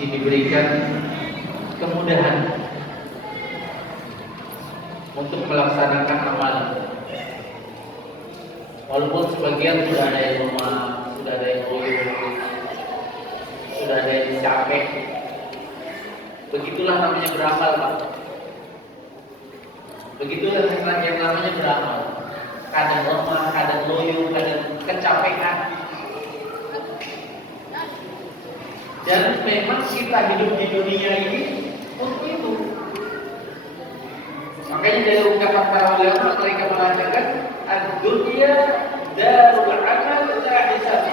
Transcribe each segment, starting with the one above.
masih diberikan kemudahan untuk melaksanakan amalan. Walaupun sebagian sudah ada yang lemah, sudah ada yang loyo, sudah ada yang capek. Begitulah namanya beramal, Pak. Begitulah yang namanya beramal. Kadang lemah, kadang loyo, kadang kecapean. Dan memang kita hidup di dunia ini untuk itu. Makanya dari ungkapan para ulama mereka mengatakan ad-dunya darul amal la hisab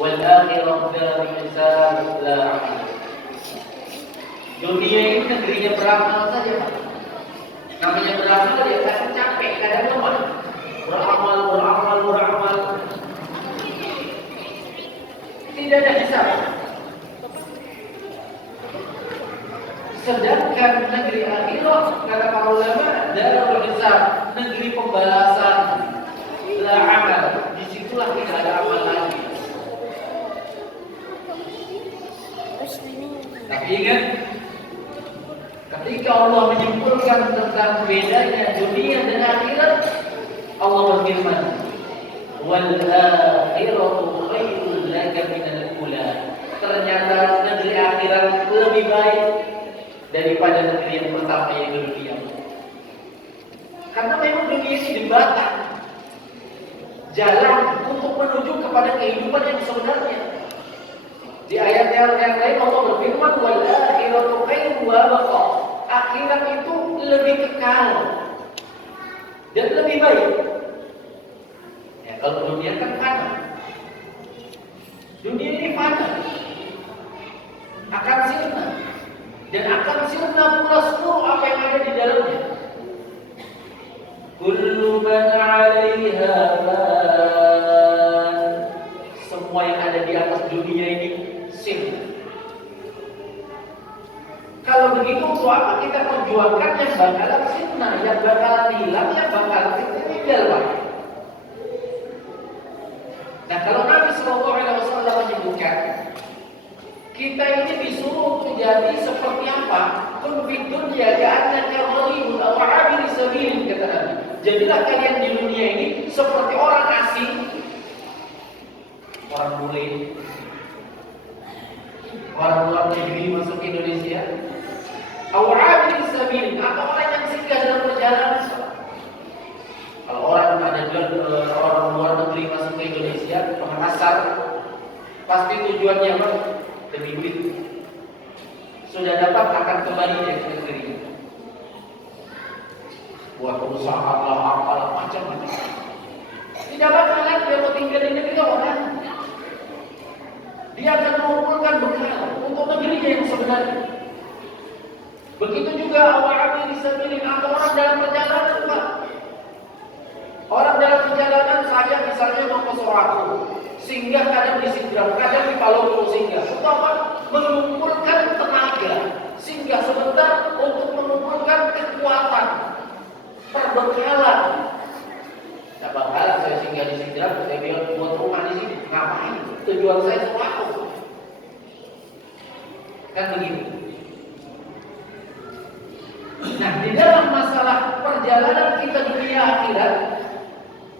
wal akhirah darul hisab la amal. Dunia ini negerinya beramal saja, Pak. Namanya beramal ya kadang capek, kadang lemah. Beramal. Tidak ada hisab. Sedangkan negeri akhirat kata para ulama darul hisab, negeri pembalasan, la amal. Disitulah tidak ada amal lagi. Tapi ingat, ketika Allah menyimpulkan tentang bedanya dunia dan akhirat, Allah berfirman, wal akhiratu khairul laka minal ula. Ternyata negeri akhirat lebih baik daripada negeri yang pertama yaitu dunia. Karena memang dunia ini jembatan, jalan untuk menuju kepada kehidupan yang sebenarnya. Di ayat yang lain Allah berfirman wal akhiratu khairun wa abqa. Akhirat itu lebih kekal dan lebih baik. Ya, kalau dunia kan fana. Dunia ini fana, akan sirna, dan akan sirna pula seluruh apa yang ada di dalamnya. Kullu man 'alaiha fan. Semua yang ada di atas dunia ini sirna. Kalau begitu untuk apa kita perjuangkan yang bakalan sirna, yang bakalan hilang, yang bakalan tinggal, Pak? Nah, kalau Nabi Sallallahu Alaihi Wasallam menyebutkan kita ini disuruh menjadi seperti apa? Kun fid dunya ka'annaka gharibun aw 'abir sabil, kata Nabi. Jadilah kalian di dunia ini seperti orang asing, orang bule, orang luar negeri masuk ke Indonesia, aw 'abir sabil, atau orang yang singgah dalam perjalanan. Kalau orang ada orang luar negeri masuk ke Indonesia, ke Makassar, pasti tujuannya apa? Demi duit. Sudah dapat akan kembali dari negeri. Buat perusahaan lah, apalah macam-macam. Tidak bakalan dia mau tinggal di negeri orang. Dia akan mengumpulkan bekal untuk negerinya yang sebenarnya. Begitu juga awal disabilin atau orang dalam perjalanan, Pak. Orang dalam perjalanan, saya misalnya mau ke Soratu, singgah kadang di Sidrap, kadang di Palopo singgah. Untuk apa? Mengumpulkan tenaga, singgah sebentar untuk mengumpulkan kekuatan, perbekalan. Tidak bakalan saya singgah di Sidrap, saya bilang buat rumah di sini, ngapain? Tujuan saya Soratu. Kan begitu. Nah, di dalam masalah perjalanan kita di dunia akhirat,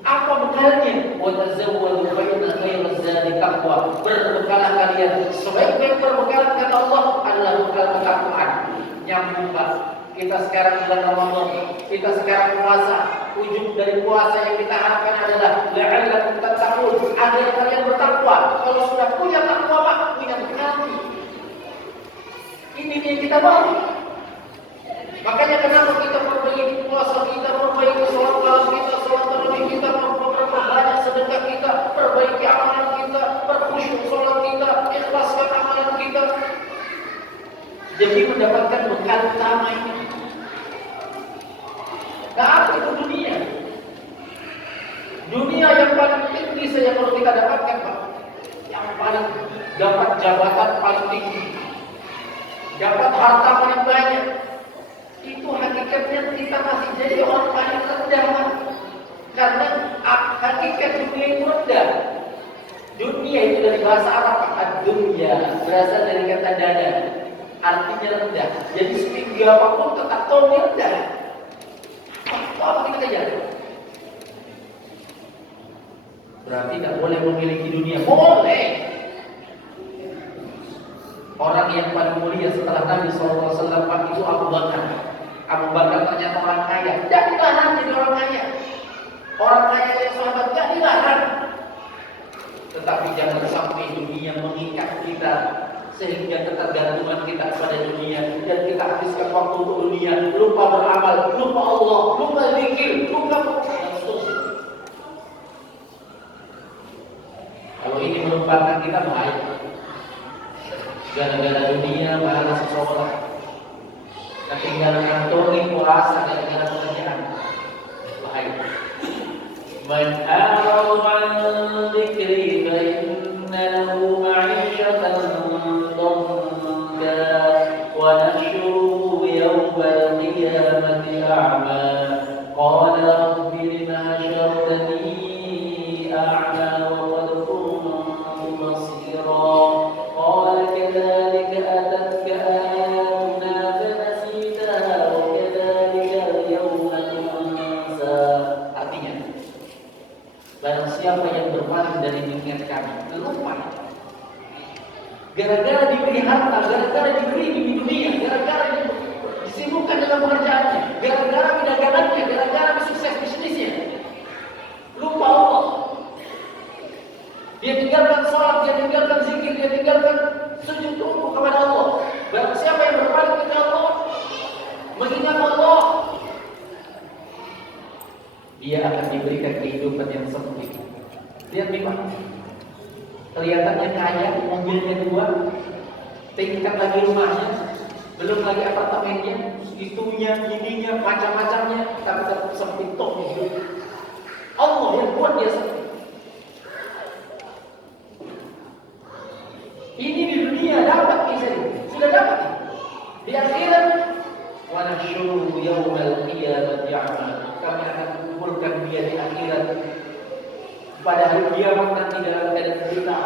apa bekalnya? Wa tazawwadu fa inna khairaz zadi taqwa. Berbekalah kalian. Sebaik-baik perbekalan kata Allah adalah bekal ketakwaan. Nyambung, Pak. Kita sekarang bulan Ramadan, kita sekarang puasa. Ujung dari puasa yang kita harapkan adalah la'allakum tattaqun, agar kalian bertakwa. Kalau sudah punya takwa, Pak, punya bekal. Ini yang kita mau. Makanya kenapa kita perbaiki puasa kita, perbaiki sholat malam kita, sholat tarawih kita, perbanyak sedekah kita, perbaiki amalan kita, perkhusyuk sholat kita, ikhlaskan amalan kita, demi mendapatkan bekal utama ini. Nah, apa itu dunia? Dunia yang paling tinggi saja kalau kita dapatkan, Pak. Yang paling dapat jabatan paling tinggi, dapat harta paling banyak. Itu hakikatnya kita masih jadi orang paling rendah, Pak. Karena hakikat dunia itu rendah. Dunia itu dari bahasa Arab ad-dunya, berasal dari kata dada, artinya rendah. Jadi setinggi apapun tetap tonnya rendah. Apa kita kejar? Berarti tidak boleh memiliki dunia. Boleh. Orang yang paling mulia setelah Nabi SAW itu Abu Bakar. Abu Bakar ternyata orang kaya. Tidak dilarang jadi orang kaya. Orang kaya yang sahabat tidak dilarang. Tetapi jangan sampai dunia mengikat kita sehingga ketergantungan kita kepada dunia dan kita habiskan waktu untuk dunia, lupa beramal, lupa Allah, lupa zikir, lupa kalau ini melupakan kita bahaya. Gara-gara dunia malas sekolah, ketinggalan kantongi puasa dan ketinggalan pekerjaan, bahaya. Man a'rada 'an dzikri fa inna lahu ma'isyatan dhanka wa nahsyuruhu yawmal qiyamati a'ma qala rabbi lima hashartani a'ma wa qad kuntu basira qala kadzalika atatka ayatuna fanasitaha wa kadzalika al-yawma tunsa. Artinya, barang siapa yang berpaling dari niat kami, lupa. Gara-gara diberi harta, gara-gara diberi di dunia, gara-gara disibukkan dengan pekerjaannya, gara-gara dagangannya, gara-gara sukses bisnisnya, lupa Allah. Dia tinggalkan sholat, dia tinggalkan zikir, dia tinggalkan sujud tubuh kepada Allah. Barang siapa yang berpaling kepada Allah, mengingat Allah, dia akan diberikan kehidupan yang sempit. Lihat nih Pak, kelihatannya kaya, mobilnya 2, tingkat lagi rumahnya, belum lagi apartemennya, itunya, ininya, macam-macamnya, tapi tetap sempit toh hidup. Allah yang buat dia sempit. Ini di dunia dapat kisah ini, sudah dapat. Di akhirat, wa nahsyuruhu yawmal qiyamati a'ma. Kami akan kumpulkan dia di akhirat pada hari kiamat nanti dalam keadaan buta.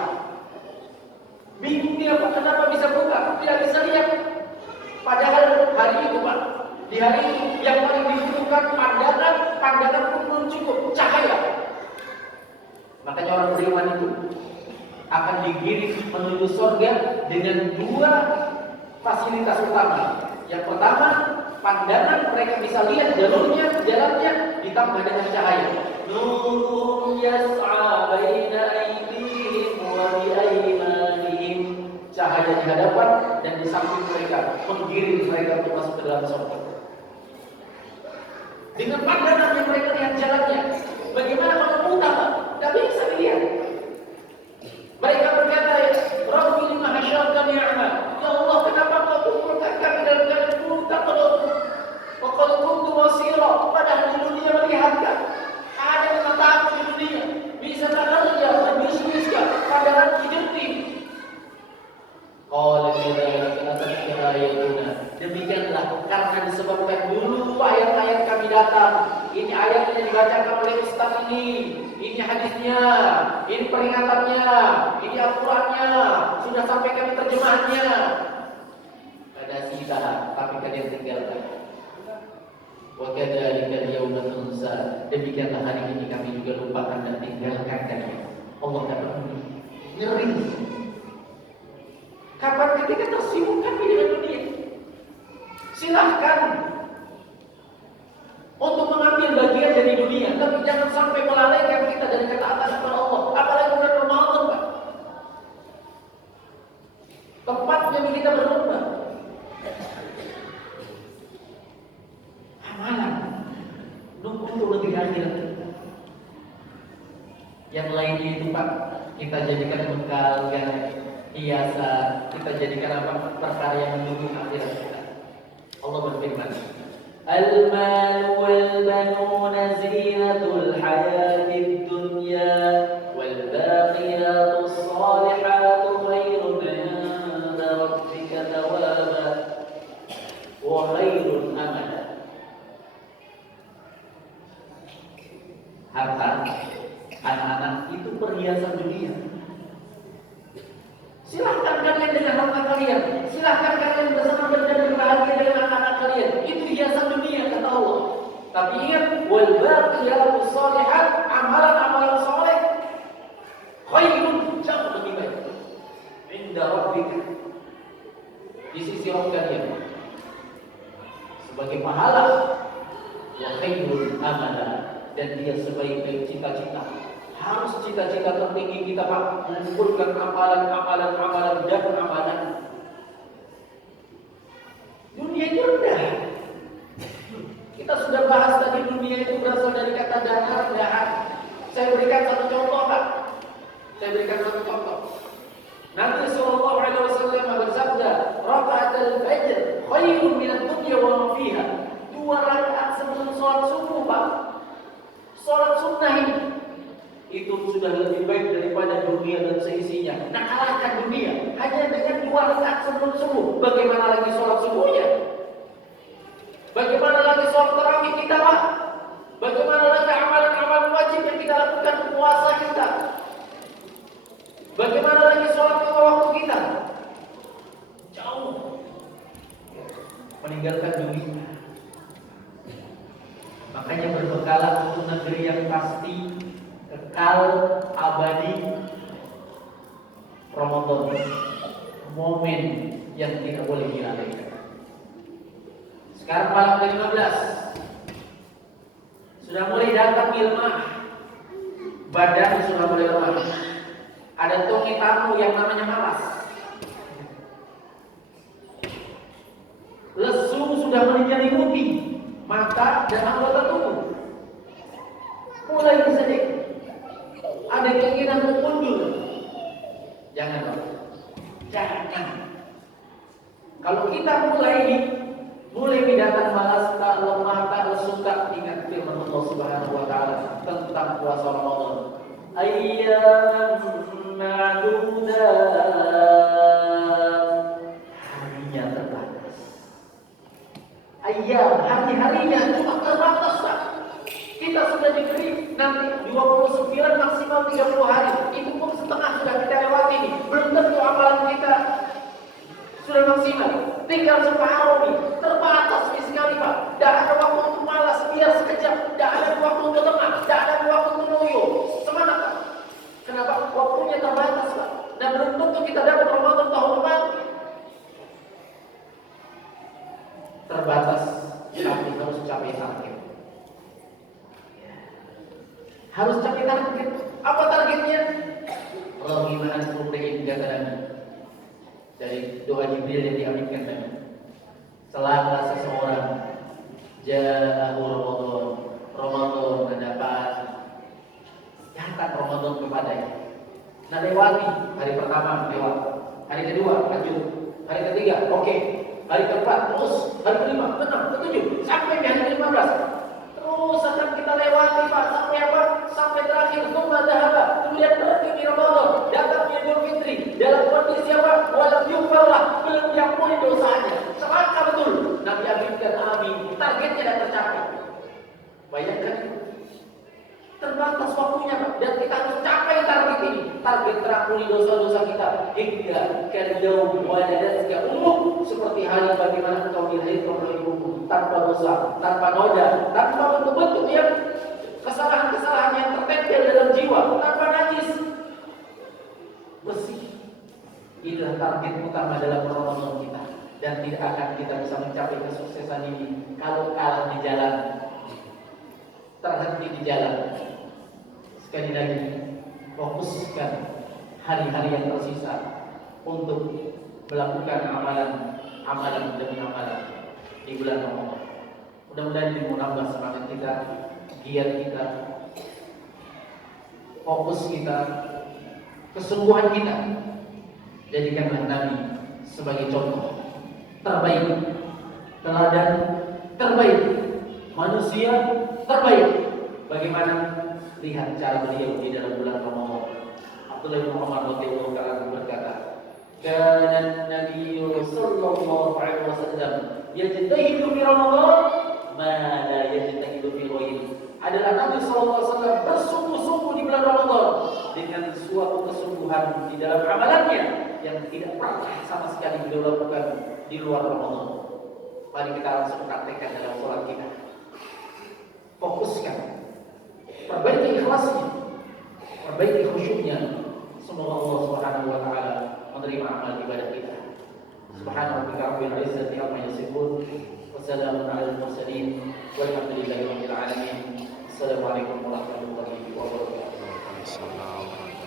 Bingung dia Pak, kenapa bisa buta? Tidak bisa lihat. Padahal hari itu Pak, di hari itu yang paling dibutuhkan pandangan pun belum cukup, cahaya. Makanya orang beriman itu akan digiring menuju surga dengan 2 fasilitas utama. Yang pertama, pandangan mereka bisa lihat jalannya ditambah dengan cahaya. Nurum yas'a baina aydihim wa bi aymanihim. Cahaya di hadapan dan di samping mereka, menggiring mereka untuk masuk ke dalam surga. Dengan pandangan yang mereka lihat jalannya. Bagaimana kalau buta Pak? Tidak bisa dilihat. Mereka berkata, Rabbi lima hasyartani a'ma. Ya Allah, kenapa kau kumpulkan kami dalam keadaan buta wa qad kuntu basira? Padahal di dunia melihatkan. Ada mata aku di dunia, bisa bekerja dan bisniskan, pandangan hidupnya. Qala kadzalika atatka ayatuna. Demikianlah karena disebabkan dulu ayat-ayat kami datang. Ini ayat yang dibacakan oleh ustaz ini hadisnya, ini peringatannya, ini Al-Qur'annya, sudah sampai kami terjemahannya. Pada sisa, tapi kalian tinggalkan. Wa kadzalika al-yawma tunsa. Demikianlah hari ini kami juga lupakan dan tinggalkan kalian. Allah kata ngeri. Kapan ketika tersibuk kami dengan dunia? Silahkan untuk mengambil bagian dari dunia, tapi jangan sampai melalaikan kita dari ketaatan kepada Allah. Apalagi bulan Ramadan, Pak. Tempatnya kita berlomba. Amalan untuk lebih akhirat. Yang lainnya itu Pak, kita jadikan bekal yang hiasan, kita jadikan apa? Perkara yang mendukung akhirat kita. Allah berfirman, Al-mal wal banuna zinatul hayatid dunya wal baqiyatus salihatu khairun 'inda rabbika thawaba wa khairun amala. Harta, anak-anak itu perhiasan dunia. kalian. Silahkan kalian bersenang dan berbahagia dengan anak-anak kalian. Itu hiasan dunia kata Allah. Tapi ingat, wal baqiyatus shalihat, amalan-amalan soleh khairun, jauh lebih baik inda rabbika, di sisi Rabb kalian, sebagai pahala, wa khairul amala, dan dia sebaik-baik cita-cita. Harus cita-cita tertinggi kita Pak, mengumpulkan amalan dan amalan. Dunia itu rendah. Kita sudah bahas tadi, dunia itu berasal dari kata dana, rendahan. Saya berikan satu contoh Pak. Nabi sallallahu alaihi wasallam bersabda, "Raka'atul fajr khairun minad dunya wa ma fiha." 2 rakaat sebelum sholat subuh Pak. Sholat sunnah ini itu sudah lebih baik daripada dunia dan seisinya. Nah, kalahkan dunia hanya dengan 2 rakaat sebelum subuh. Bagaimana lagi sholat subuhnya? Bagaimana lagi sholat tarawih kita Pak? Bagaimana lagi amalan-amalan wajib yang kita lakukan, puasa kita? Bagaimana lagi sholat waktu kita? Jauh meninggalkan dunia. Makanya berbekalah untuk negeri yang pasti, kekal, abadi. Ramadan, momen yang tidak boleh dilewatkan. Sekarang malam ke-15, sudah mulai datang ilmah, badan sudah mulai lemah. Ada tongi tamu yang namanya malas. Lesu sudah menyelimuti mata dan anggota tubuh. Mulai sedih. Ada keinginan untuk mundur. Jangan. Kalau kita mulai datang malas, tak lemah, tak lesu, tak ingat firman Allah Subhanahu wa taala tentang puasa Ramadan. Ayyaman ma'dudat, harinya terbatas. Hari-harinya cuma terbatas Pak. Kita sudah diberi nanti 29 maksimal 30 hari. Itu pun setengah sudah kita lewati nih. Belum tentu amalan kita sudah maksimal. Tinggal separuh nih. Terbatas nih sekali Pak. Tidak ada waktu untuk malas, biar sekejap. Tidak ada waktu untuk lemah, tidak ada waktu untuk loyo. Semangat Pak. Kenapa? Waktunya terbatas Pak. Dan belum tentu kita dapat Ramadan tahun depan. Terbatas, tapi harus capai target. Harus capai target. Apa targetnya? Rahiman mubrin kata Nabi. Dari doa Jibril yang diaminkan Nabi. Selama seseorang ja'ahu Ramadan mendapat catat Ramadan kepadanya. Nah, lewati hari pertama lewat, hari kedua lanjut, hari ketiga oke, hari keempat terus, hari kelima, keenam, ketujuh, sampai di hari 15. Terus akan kita lewati Pak, sampai apa? Sampai terakhir dahaba. Kemudian berarti di Ramadan, datangnya Idul Fitri dalam kondisi apa? Walam yughfarlah, belum diampuni dosanya. Celaka betul. Nabi aminkan amin. Targetnya tidak tercapai. Bayangkan terbatas waktunya Pak, dan kita harus capai target ini. Target terampuni dosa-dosa kita hingga kal-yaum waladatka ummuk, seperti halnya bagaimana engkau dilahirkan oleh ibumu tanpa dosa, tanpa noda, tanpa bentuk-bentuk yang kesalahan-kesalahan yang tertempel dalam jiwa, tanpa najis, bersih. Inilah target utama dalam Ramadan kita, dan tidak akan kita bisa mencapai kesuksesan ini kalau kalah di jalan, terhenti di jalan. Sekali lagi, fokuskan hari-hari yang tersisa untuk melakukan amalan demi amalan di bulan Ramadan. Mudah-mudahan ini menambah semangat kita, giat kita, fokus kita, kesungguhan kita. Jadikanlah Nabi sebagai contoh terbaik, teladan terbaik, manusia terbaik. Bagaimana? Lihat cara beliau di dalam bulan Ramadan. Abdullah bin Umar radhiyallahu anhu berkata, "Kana Nabi sallallahu alaihi wasallam yajtahidu fi Ramadan ma la yajtahidu fi ghairihi." Adalah Nabi sallallahu alaihi wasallam bersungguh-sungguh di bulan Ramadan dengan suatu kesungguhan di dalam amalannya yang tidak pernah sama sekali beliau lakukan di luar Ramadan. Mari kita langsung praktekkan dalam sholat kita. Fokuskan, perbaiki ikhlasnya, perbaiki khusyuknya. Semoga Allah Subhanahu wa taala menerima amal ibadah kita. Subhanallahi rabbil izzati amma yasifun. Wassalamun alal mursalin. Walhamdulillahi rabbil alamin. Assalamualaikum warahmatullahi wabarakatuh.